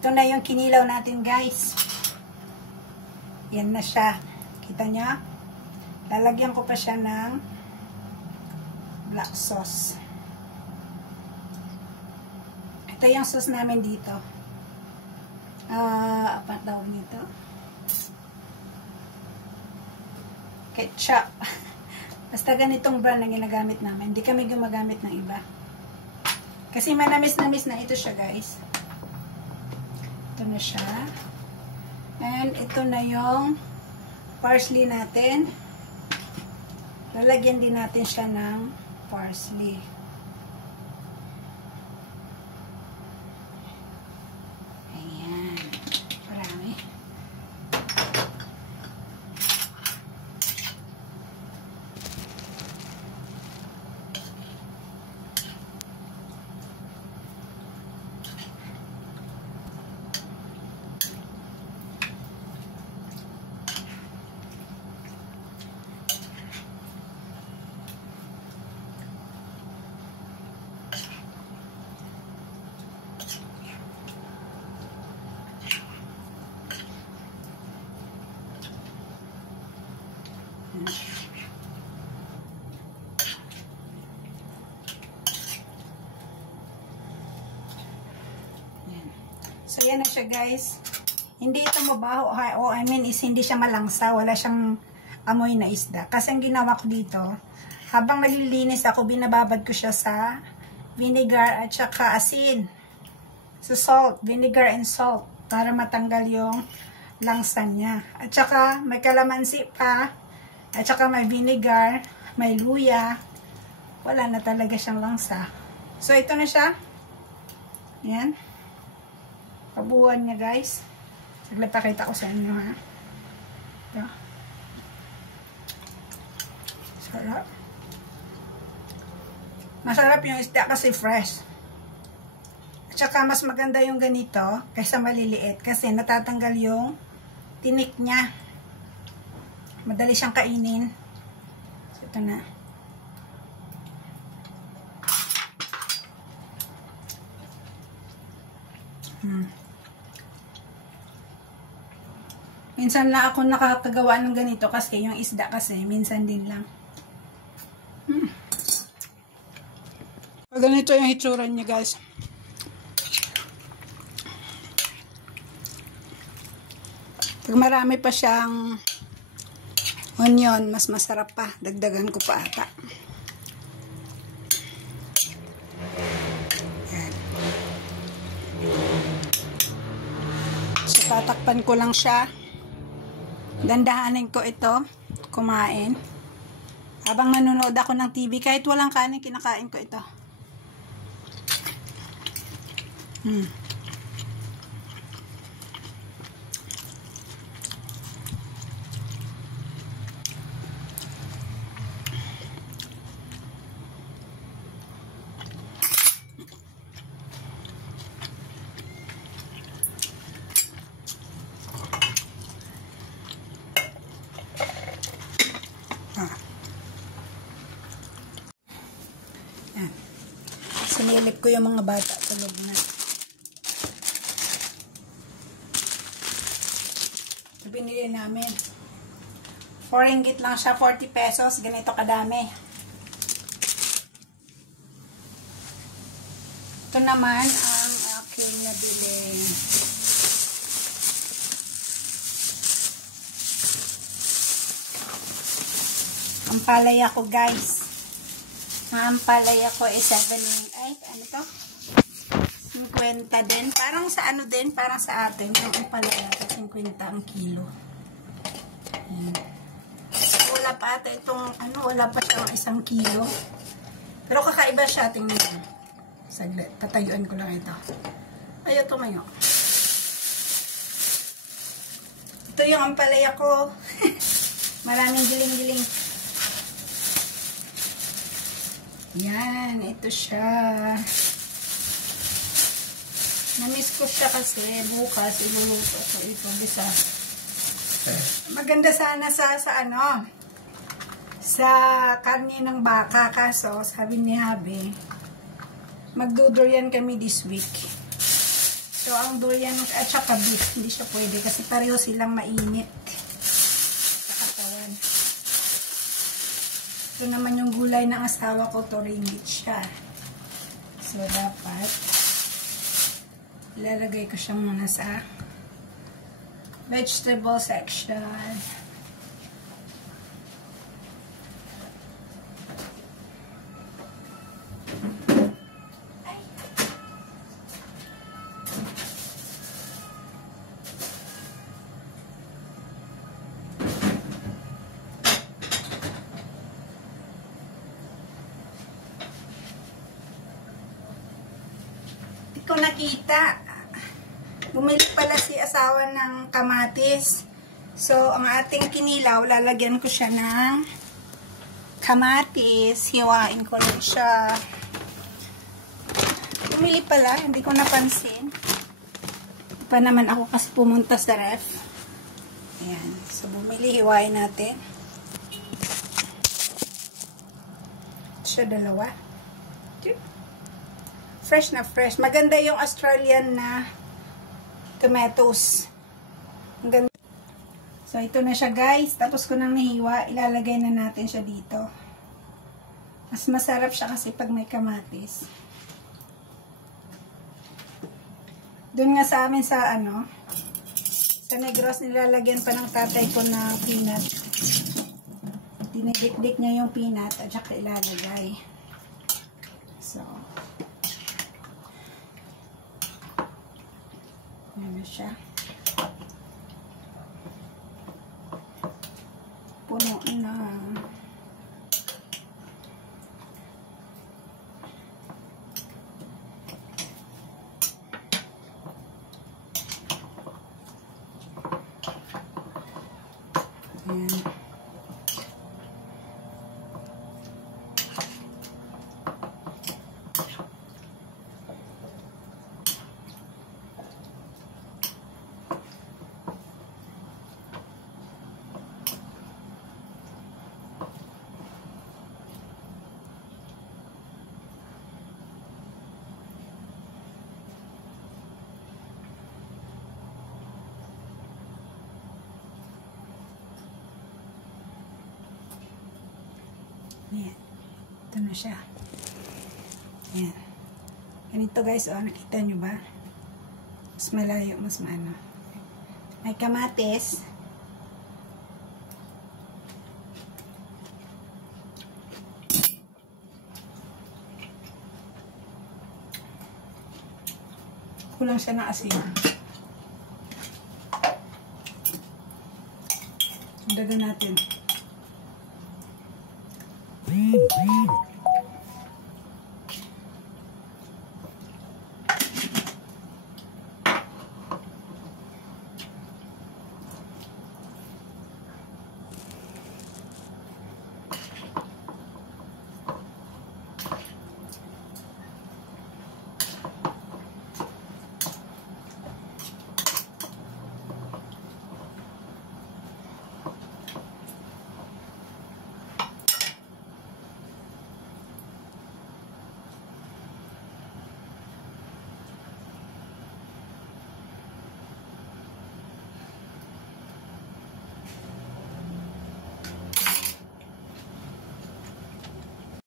Ito na yung kinilaw natin, guys. Yan na siya. Kita nyo? Lalagyan ko pa siya ng black sauce. Ito yung sauce namin dito. Apa tawag nito? Ketchup. Basta ganitong brand ang ginagamit namin. Hindi kami gumagamit ng iba. Kasi manamis-namis na ito siya, guys. Ito na siya. And ito na yung parsley natin. Lalagyan din natin siya ng parsley. Ayan. Marami. So, yan na siya, guys. Hindi ito mabaho. O, I mean, is hindi siya malangsa. Wala siyang amoy na isda. Kasi ang ginawa ko dito, habang naglilinis ako, binababad ko siya sa vinegar at saka asin. So, salt. Vinegar and salt. Para matanggal yung langsa niya. At saka, may kalamansi pa. At saka, may vinegar. May luya. Wala na talaga siyang langsa. So, ito na siya. Yan. Pabuhan niya, guys. Saglit pakita ko sa inyo, ha. Ito. Sarap. Masarap yung isda kasi fresh. At saka mas maganda yung ganito kaysa maliliit kasi natatanggal yung tinik niya. Madali siyang kainin. So, ito na. Minsan lang ako nakakagawa ng ganito kasi yung isda kasi minsan din lang. Ganito yung hitsura niya, guys. Pag marami pa siyang onion, mas masarap pa. Dagdagan ko pa ata. Yan. So, tatakpan ko lang siya. Dandahanin ko ito, kumain. Habang nanonood ako ng TV, kahit walang kanin, kinakain ko ito. Sinilip ko yung mga bata tulog na. Ito binili namin. 4 ringgit lang siya, 40 pesos. Ganito kadami. Ito naman ang aking nabili. Ang palaya ko, guys. Ang palaya ko is 7 ringgit. Ano to? 50 din. Parang sa ano din, parang sa atin. Yung palaya ko, 50 ang kilo. Ayan. Wala pa ata itong, ano, wala pa siyang 1 kilo. Pero kakaiba siya, tingnan mo. Saglit, tatayuan ko lang ito. Ayaw tumayo. Ito yung ampalaya ko. Maraming giling-giling. Yan, ito siya. Namiss ko siya kasi bukas iluluto ko ito bisa. Maganda sana sa ano, sa karne ng baka, kaso sabi ni Habi, magdudurian kami this week. So So, ang durian at saka beef, hindi siya pwede kasi pareho silang mainit sa katawan. Ito naman yung gulay ng asawa ko, ringgit siya. So, dapat ilalagay ko siya muna sa vegetable section. Ko nakita, bumili pala si asawa ng kamatis. So, ang ating kinilaw, lalagyan ko siya ng kamatis. Hiwain ko rin siya. Bumili pala, hindi ko napansin. Pa naman ako kasi pumunta sa ref. Ayan. So, bumili, hiwain natin. Siya dalawa. Fresh na fresh. Maganda yung Australian na tomatoes. Maganda. So, ito na siya guys. Tapos ko nang nahiwa, ilalagay na natin siya dito. Mas masarap siya kasi pag may kamatis. Doon nga sa amin sa sa Negros, nilalagyan pa ng tatay ko na peanut. Dinidikdik niya yung peanut at saka ilalagay. So, ano siya. Puno na. Ayan. Ayan. Ito na siya. Ayan. Ganito guys, nakita nyo ba? Mas malayo, mas maano. May kamatis. Kulang siya ng asin. Dagan natin.